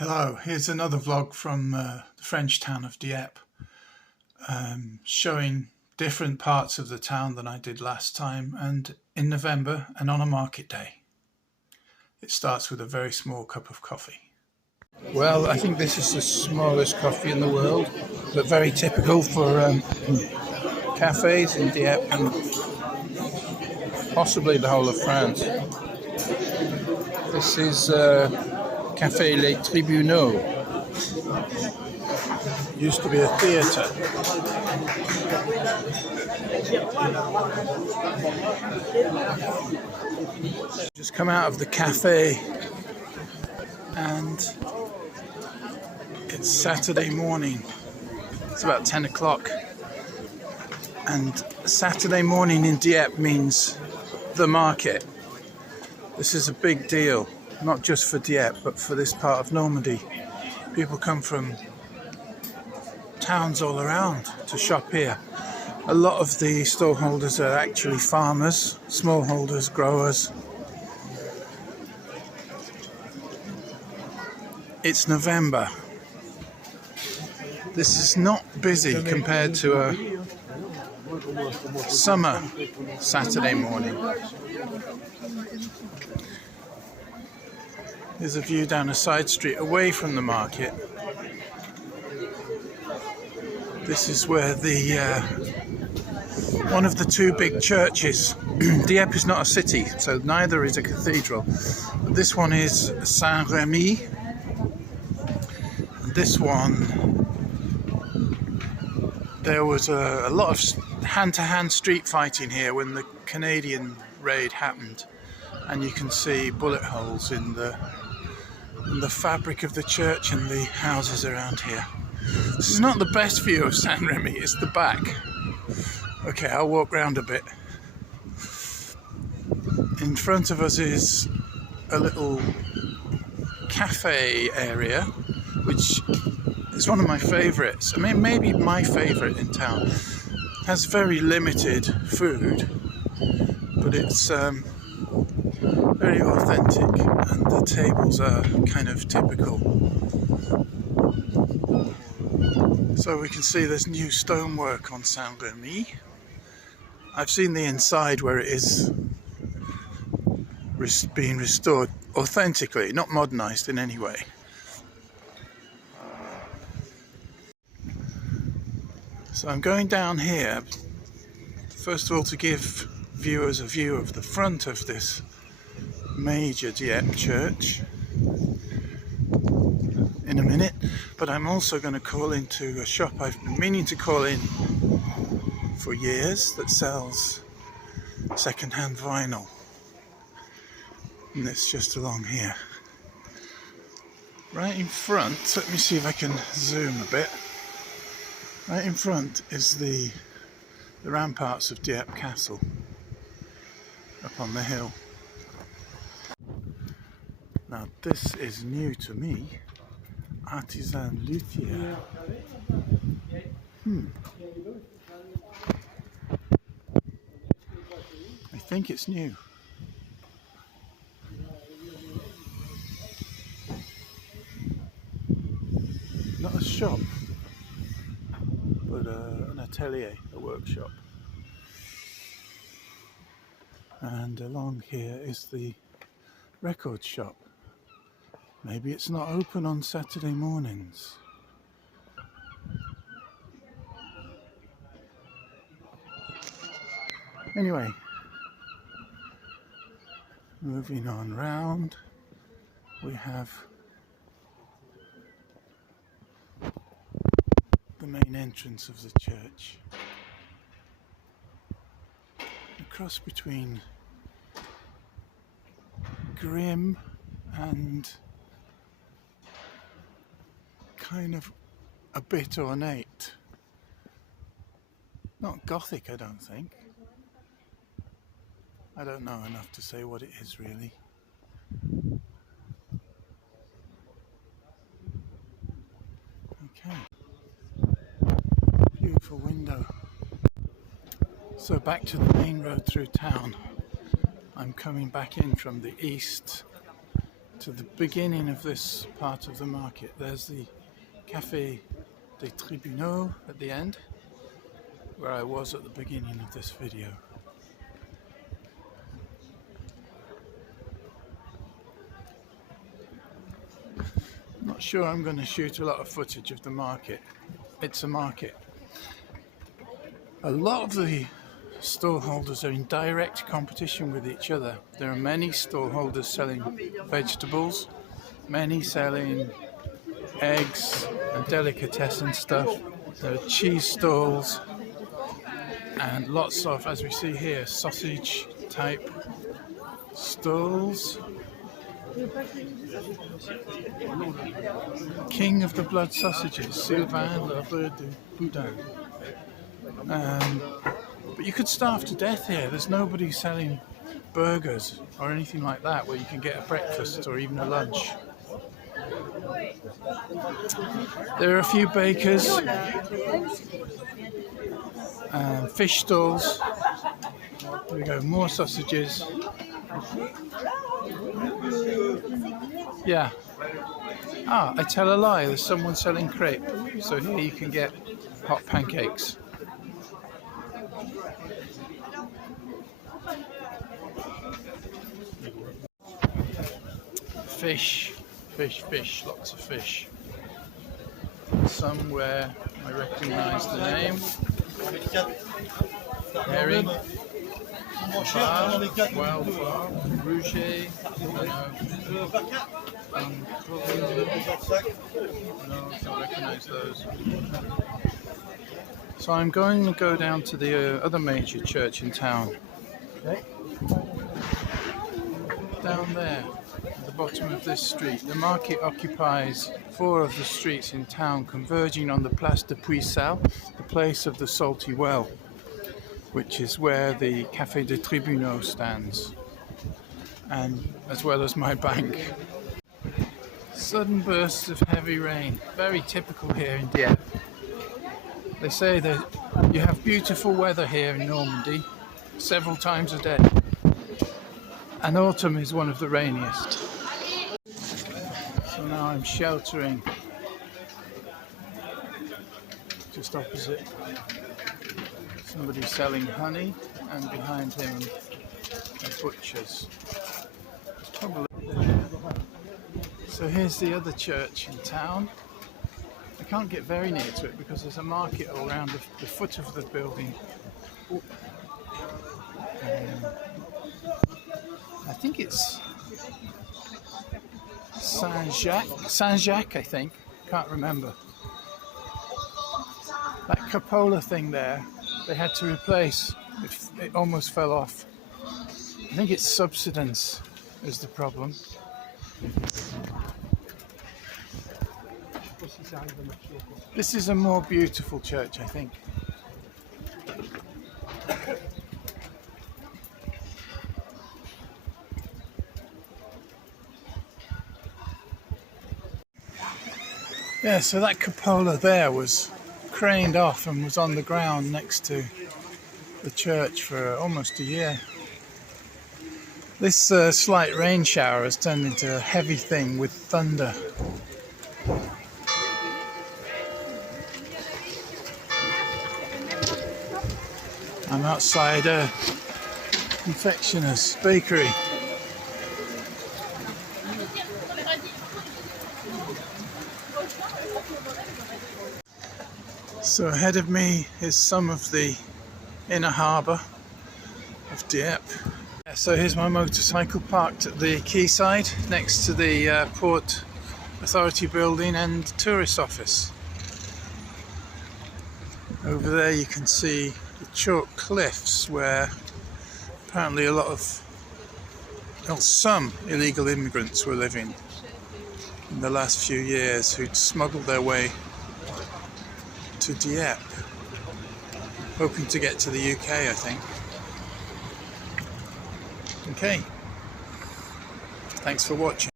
Hello, here's another vlog from the French town of Dieppe, showing different parts of the town than I did last time, and in November and on a market day. It starts with a very small cup of coffee. Well, I think this is the smallest coffee in the world, but very typical for cafes in Dieppe and possibly the whole of France. This is Café Les Tribunaux. Used to be a theatre. Just come out of the cafe and it's Saturday morning. It's about 10 o'clock. And Saturday morning in Dieppe means the market. This is a big deal. Not just for Dieppe, but for this part of Normandy. People come from towns all around to shop here. A lot of the stallholders are actually farmers, smallholders, growers. It's November. This is not busy compared to a summer Saturday morning. There's a view down a side street away from the market. This is where one of the two big churches. Dieppe is not a city, so neither is a cathedral. But this one is Saint-Remy. This one, there was a lot of hand-to-hand street fighting here when the Canadian raid happened, and you can see bullet holes in the fabric of the church and the houses around here. This is not the best view of Saint-Remy, it's the back. Okay, I'll walk round a bit. In front of us is a little cafe area, which is one of my favourites. I mean, maybe my favourite in town. It has very limited food, but it's very authentic, and the tables are kind of typical. So we can see there's new stonework on Saint-Remy. I've seen the inside where it is being restored authentically, not modernised in any way. So I'm going down here, first of all, to give viewers a view of the front of this major Dieppe church in a minute, but I'm also going to call into a shop I've been meaning to call in for years that sells second-hand vinyl, and it's just along here. Right in front, let me see if I can zoom a bit. Right in front is the ramparts of Dieppe Castle up on the hill. Now this is new to me, artisan luthier. I think it's new. Not a shop, but an atelier, a workshop. And along here is the record shop. Maybe it's not open on Saturday mornings. Anyway, moving on round, we have the main entrance of the church. A cross between grim and kind of a bit ornate. Not Gothic, I don't think. I don't know enough to say what it is really. Okay. Beautiful window. So back to the main road through town. I'm coming back in from the east to the beginning of this part of the market. There's the Café des Tribunaux at the end, where I was at the beginning of this video. Not sure I'm going to shoot a lot of footage of the market. It's a market. A lot of the stallholders are in direct competition with each other. There are many stallholders selling vegetables, many selling eggs and delicatessen stuff. There are cheese stalls and lots of, as we see here, sausage type stalls. King of the blood sausages, Sylvain Lover de Boudin. But you could starve to death here. There's nobody selling burgers or anything like that where you can get a breakfast or even a lunch. There are a few bakers, fish stalls. Here we go, more sausages. Yeah. I tell a lie, there's someone selling crepe. So here you can get hot pancakes. Fish, lots of fish. Somewhere I recognise the name. Herring, bar, wild bar, rouget, no, don't recognise those. So I'm going to go down to the other major church in town. Down there, at the bottom of this street. The market occupies 4 of the streets in town, converging on the Place de Puisal, the place of the salty well, which is where the Café des Tribunaux stands, and as well as my bank. Sudden bursts of heavy rain, very typical here in Dieppe. They say that you have beautiful weather here in Normandy several times a day, and autumn is one of the rainiest. So now I'm sheltering just opposite. Somebody selling honey, and behind him are butchers. Probably. So here's the other church in town. I can't get very near to it because there's a market all around the foot of the building. I think it's Saint-Jacques, I think. Can't remember. That cupola thing there, they had to replace. It almost fell off. I think it's subsidence is the problem. This is a more beautiful church, I think. Yeah, so that cupola there was craned off and was on the ground next to the church for almost a year. This slight rain shower has turned into a heavy thing with thunder. I'm outside a confectioner's bakery. So ahead of me is some of the inner harbour of Dieppe. So here's my motorcycle parked at the quayside next to the Port Authority building and tourist office. Over there you can see the chalk cliffs where apparently some illegal immigrants were living in the last few years who'd smuggled their way to Dieppe, hoping to get to the UK, I think. Okay, thanks for watching.